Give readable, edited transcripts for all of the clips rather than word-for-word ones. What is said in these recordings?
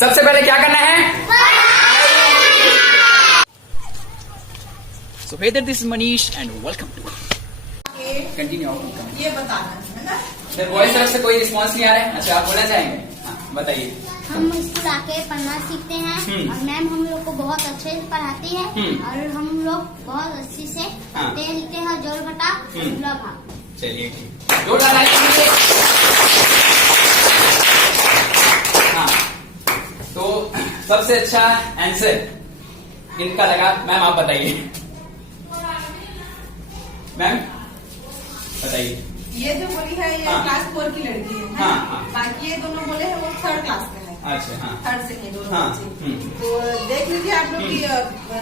सबसे पहले क्या करना है? So hey there, this is Manish and welcome to Continue. ये बताना है ना। सर वॉइस तरफ से कोई रिस्पॉन्स नहीं आ रहा है। अच्छा आप बोलना चाहेंगे? हाँ बताइए। हम स्कूल आके पढ़ना सीखते हैं और मैम हम लोग को बहुत अच्छे से पढ़ाती है और हम लोग बहुत अच्छे से पढ़ते लिखते हैं। जोड़ घटा भाग। चलिए ठीक। जोड़ डाला है। हाँ तो सबसे अच्छा आंसर इनका लगा। मैम आप बताइए। मैम बताइए। ये जो बोली है ये क्लास 4 की लड़की है। हाँ। बाकी ये दोनों बोले हैं वो 3rd क्लास में है। अच्छा हाँ। 3rd से है दोनों हाँ। बच्चे। तो देख लीजिए आप लोग की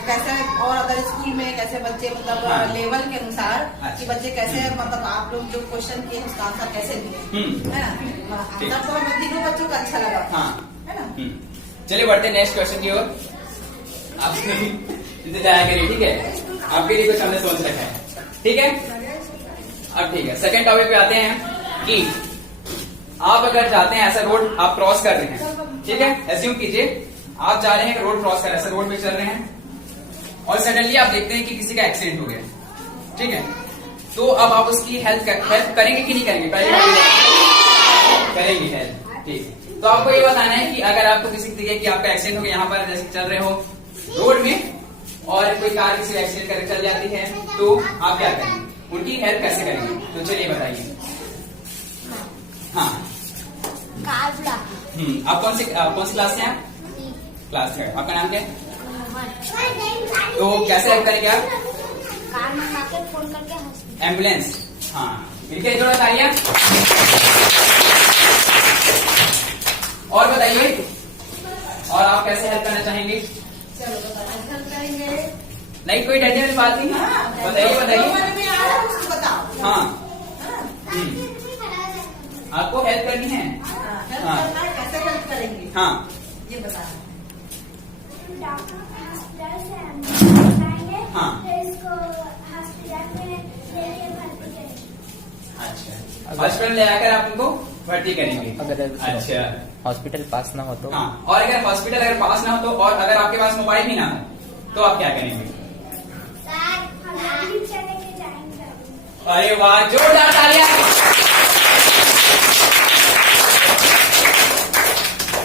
कैसे और अदर स्कूल में कैसे बच्चे मतलब लेवल के अनुसार कि बच्चे कैसे मतलब आप लोग जो क्वेश्चन किए उसका आंसर कैसे दिए है ना। आंसर तो हमें तीनों बच्चों का अच्छा लगा है ना। चलिए बढ़ते नेक्स्ट क्वेश्चन की ओर। आपने इंतजार करिए ठीक है। आपके लिए कुछ हमने सोच रखा है ठीक है। अब ठीक है सेकंड टॉपिक पे आते हैं कि आप अगर चाहते हैं ऐसा रोड आप क्रॉस कर रहे हैं ठीक है। एज्यूम कीजिए आप जा रहे हैं रोड क्रॉस कर ऐसा रोड पे चल रहे हैं और सडनली आप देखते हैं कि किसी का एक्सीडेंट हो गया ठीक है। तो अब आप उसकी हेल्प करेंगे कि नहीं करेंगे? पहले करेंगे हेल्प ठीक। तो आपको ये बताना है कि अगर आपको किसी दिखे कि आपका एक्सीडेंट हो गया यहाँ पर जैसे चल रहे हो रोड में और कोई कार किसी का एक्सीडेंट करके चल जाती है तो आप क्या करेंगे? उनकी हेल्प कैसे करेंगे? तो चलिए बताइए। हाँ कार बुला। आप कौन सी क्लास से हैं? क्लास 3। आपका नाम क्या है? तो कैसे हेल्प करेंगे आप? कार मंगा के फोन करके एम्बुलेंस। हाँ इनके जोड़ा तालियां। और बताइए और आप कैसे हेल्प करना चाहेंगे? चलो बताना हेल्प करेंगे। नहीं कोई डरने वाली बात नहीं। बताइए। बताओ। हाँ आपको हेल्प करनी है। हेल्प करना है कैसे हेल्प करेंगे? हाँ ये बताना। हाँ अच्छा हॉस्पिटल ले आकर आप उनको भर्ती करेंगे। अगर अच्छा हॉस्पिटल पास ना हो तो हाँ और अगर हॉस्पिटल अगर पास ना हो तो और अगर आपके पास मोबाइल भी ना हो तो आप क्या करेंगे? अरे वाह जोरदार तालियां।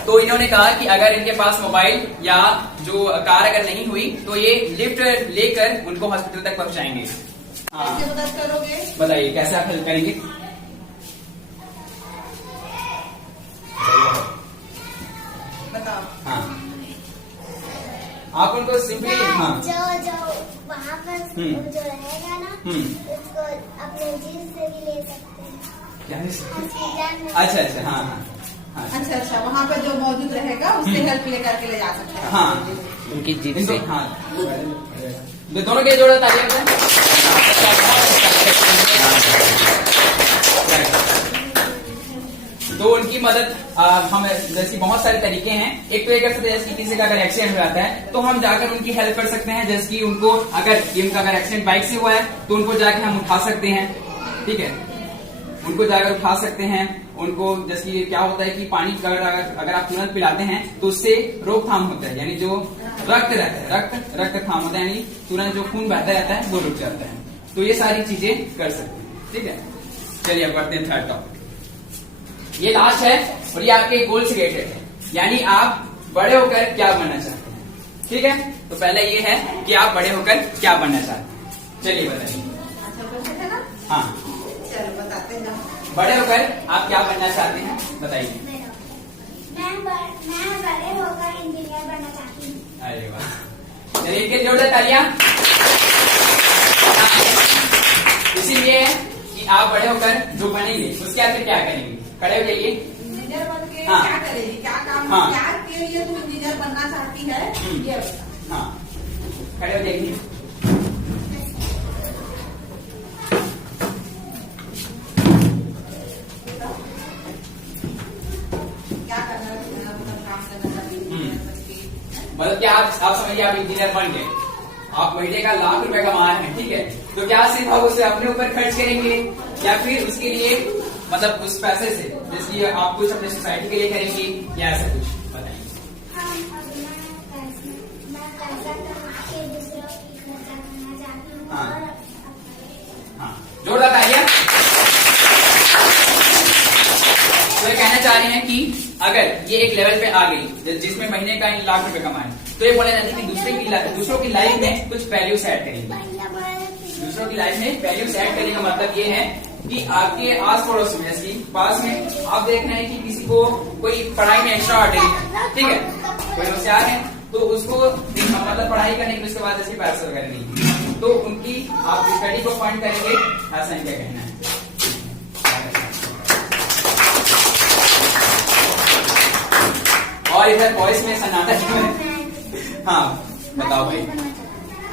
तो इन्होंने कहा कि अगर इनके पास मोबाइल या जो कार अगर नहीं हुई तो ये लिफ्ट लेकर उनको हॉस्पिटल तक पहुंचाएंगे। कैसे मदद करोगे? बताइए कैसे आप हेल्प करेंगे? बताओ। हाँ आप उनको सिंपली हाँ जो वहाँ पर जो रहेगा ना उसको अपने जीव से भी ले सकते हैं क्या है? हॉस्पिटल में। अच्छा हाँ। अच्छा वहाँ पर जो मौजूद रहेगा उससे हेल्प लेकर के ले जा सकते हैं। हाँ उनकी जीत से। हाँ दोनों के जोड़ा तालियां। तो उनकी मदद हम जैसी बहुत सारे तरीके हैं। एक तो ये कर सकते हैं जैसे किसी का अगर एक्सीडेंट हो जाता है तो हम जाकर उनकी हेल्प कर सकते हैं। जैसे कि उनको अगर एक्सीडेंट बाइक से हुआ है तो उनको जाकर हम उठा सकते हैं ठीक है। उनको जाकर उठा सकते हैं। उनको जैसे कि क्या होता है कि पानी अगर आप तुरंत पिलाते हैं तो उससे रोकथाम होता है यानी जो रक्त रहता है रक्तथाम होता है यानी तुरंत जो खून बहता रहता है वो रुक जाता है। तो ये सारी चीजें कर सकते हैं ठीक है। चलिए अब बढ़ते हैं 3rd टॉपिक। ये लास्ट है और ये आपके गोल से रिलेटेड है यानी आप बड़े होकर क्या बनना चाहते हैं ठीक है। तो पहला ये है कि आप बड़े होकर क्या बनना चाहते हैं। चलिए बताइए। अच्छा क्वेश्चन है ना। हाँ चलो बताते हैं। बड़े होकर आप क्या बनना चाहते हैं बताइए। मैं बड़े होकर इंजीनियर बनना चाहती हूँ। अरे वाह चलिए इनके जोड़े तालियां। इसीलिए कि आप बड़े होकर जो बनेंगे उसके आगे क्या करेंगे? खड़े हो जाइए। इंजीनियर बन के हाँ। क्या करेगी? क्या काम क्या के लिए तुम इंजीनियर बनना चाहती है ये बता। हाँ खड़े हो जाइए। क्या करना काम करना चाहती है? मतलब क्या आप समझिए आप इंजीनियर बन गए आप महीने का लाख रुपए कमा रहे हैं ठीक है। तो क्या सिर्फ आप उसे अपने ऊपर खर्च करेंगे या फिर उसके लिए मतलब उस पैसे से जैसे आप कुछ अपने सोसाइटी के लिए करेंगी या ऐसा कुछ बताइए। हाँ हाँ, जोरदार तालियां। तो ये कहना चाह रहे हैं कि अगर ये एक लेवल पे आ गई जिसमें महीने का 1 लाख रुपए कमाए, तो ये बोला जाता है कि दूसरों की लाइफ में कुछ वैल्यूज ऐड करेंगे। दूसरों की लाइफ में वैल्यूज ऐड करने का मतलब ये है कि आपके आस पड़ोस में, जैसे पास में आप देख रहे हैं कि किसी को कोई पढ़ाई में एक्स्ट्रा ऑर्डिनरी, ठीक है, कोई होशियार है, तो उसको मतलब पढ़ाई करने के उसके बाद जैसे पैसे वगैरह नहीं, तो उनकी आप स्टडी को फंड करेंगे, ऐसा इनका कहना है। और इधर वॉइस में सन्नाटा क्यों है? हाँ बताओ भाई।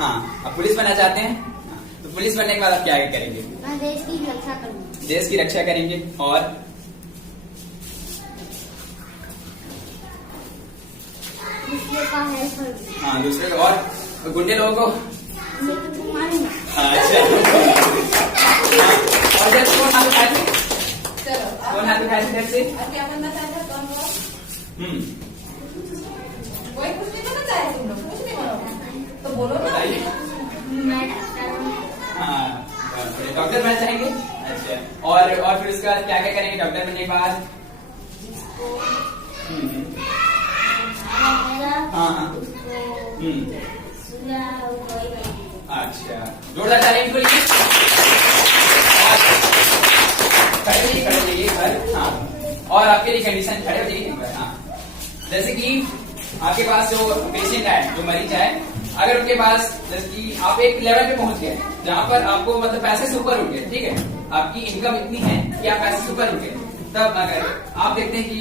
हाँ, आप पुलिस बनना चाहते हैं? तो पुलिस बनने के बाद आप क्या करेंगे? मैं देश की रक्षा करूंगी। देश की रक्षा करेंगे और दूसरे का हेल्प करूंगी। हाँ, दूसरे और गुंडे लोगों को मारूंगा। अच्छा। और जब कौन हाथ उठाए थे? चलो कौन हाथ उठाए थे से? अब क्या बनना चाहते हो? कौन हो? कोई कुछ नहीं बनना चाहे, तुम लोग कुछ नहीं बनोगे तो बोलो ना। बताइए। मैं डॉक्टर हूँ। हाँ, डॉक्टर बनना चाहेंगे? अच्छा। और फिर उसके बाद क्या क्या करेंगे डॉक्टर बनने के बाद? हाँ हाँ। अच्छा, जोरदार तालियां इनको लिए। खड़े रहिए पर। हाँ, और आपके लिए कंडीशन खड़े हो जाइए। हाँ, जैसे कि आपके पास जो पेशेंट है, जो मरीज है, अगर उनके पास जैसे कि आप एक लेवल पे पहुंच गए जहां पर आपको मतलब पैसे से ऊपर उठ गए, ठीक है, आपकी इनकम इतनी है कि आप पैसे से ऊपर उठ गए, तब अगर आप देखते हैं कि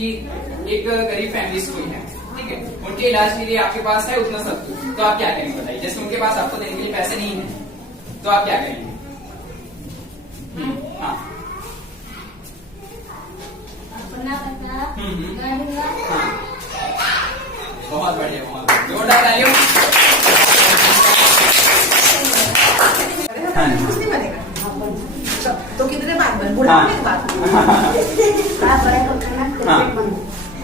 एक गरीब फैमिली से कोई है, ठीक है, उनके इलाज के लिए आपके पास है उतना सब, तो आप क्या करेंगे बताइए? जैसे उनके पास आपको देने के लिए पैसे नहीं है, तो आप क्या करेंगे? हाँ अपना पैसा हाँ, बहुत बढ़िया, बहुत बढ़िया, जोरदार तालियों। कुछ नहीं बनेगा तो कितने बात बन बुढ़ापे की बात। हाँ,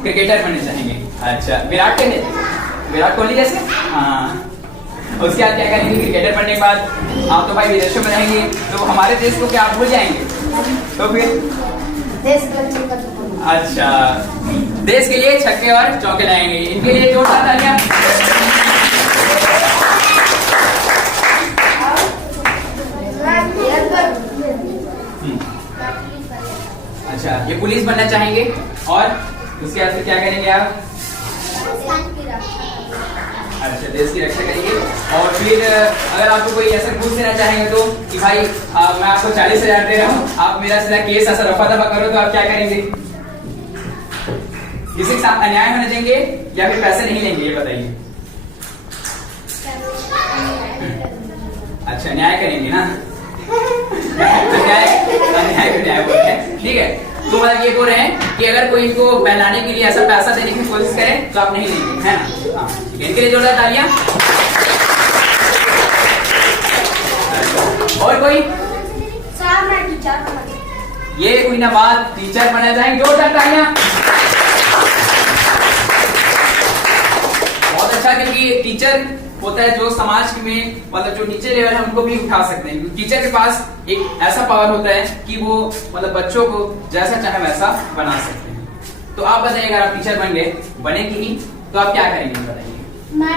क्रिकेटर बनने चाहेंगे। अच्छा, विराट कोहली जैसे? हाँ, उसके बाद क्या करेंगे? क्रिकेटर बनने के बाद आप तो भाई विदेशों में रहेंगे, तो हमारे देश को क्या आप भूल जाएंगे? तो फिर अच्छा, देश के लिए छक्के और चौके लाएंगे। इनके लिए जोरदार तालियां। अच्छा, ये पुलिस बनना चाहेंगे और उसके बाद फिर क्या करेंगे आप? अच्छा, देश की रक्षा करेंगे। और फिर अगर आपको कोई ऐसा घूस देना चाहेंगे तो कि भाई मैं आपको 40,000 दे रहा हूँ, आप मेरा सीधा केस ऐसा रफा दफा करो, तो आप क्या करेंगे? किसी के साथ अन्याय होने देंगे या फिर पैसे नहीं लेंगे, ये बताइए। अच्छा, न्याय करेंगे ना? न्याय बोलते हैं, ठीक है। तो मतलब ये बोल रहे हैं कि अगर कोई इनको बहलाने के लिए ऐसा पैसा देने की कोशिश करे तो आप नहीं लेंगे, है ना? हाँ, इनके लिए जोरदार तालियां। और कोई? ये कोई ना बात, टीचर बनना चाहेंगे, जोरदार तालियां। बहुत अच्छा, क्योंकि टीचर होता है जो समाज में मतलब जो नीचे लेवल है उनको भी उठा सकते हैं। टीचर के पास एक ऐसा पावर होता है कि वो मतलब बच्चों को जैसा चाहे वैसा बना सकते हैं। तो आप बताइए, अगर आप टीचर बन गए, बनेंगे ही, तो आप क्या करेंगे बताइए? मैं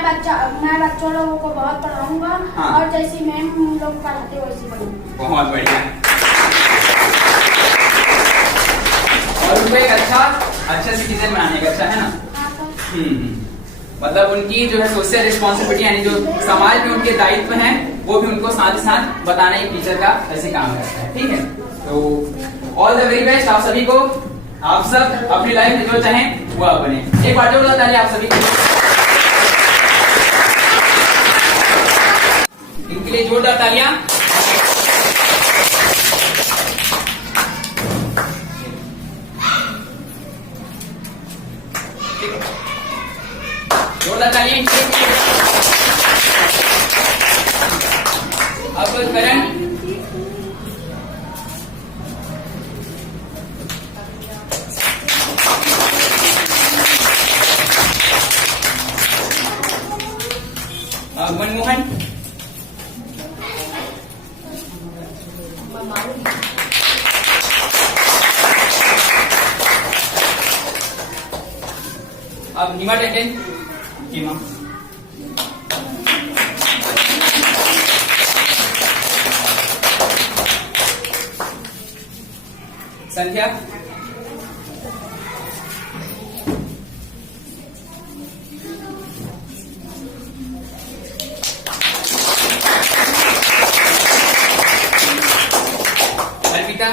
बच्चों लोगों को बहुत पढ़ाऊंगा। हाँ। और जैसी मैम हम लोग पढ़ाते वैसे पढ़ूंगा। बहुत बढ़िया। और उनको एक अच्छा सिटीजन बनाने का, अच्छा है ना? मतलब उनकी जो है सोशल रिस्पॉन्सिबिलिटी, यानी जो समाज में उनके दायित्व हैं, वो भी उनको साथ ही साथ बताना एक टीचर का ऐसे काम करता है, ठीक है। तो ऑल द वेरी बेस्ट आप सभी को। आप सब अपनी लाइफ में जो चाहें वो आप बने। एक बार जोरदार तालियां आप सभी को। इनके लिए जोरदार तालियां। जोरदार तालियां। अब करण, मनमोहन, अब नीमा टेंटेन, नीमा, संध्या, अर्पिता,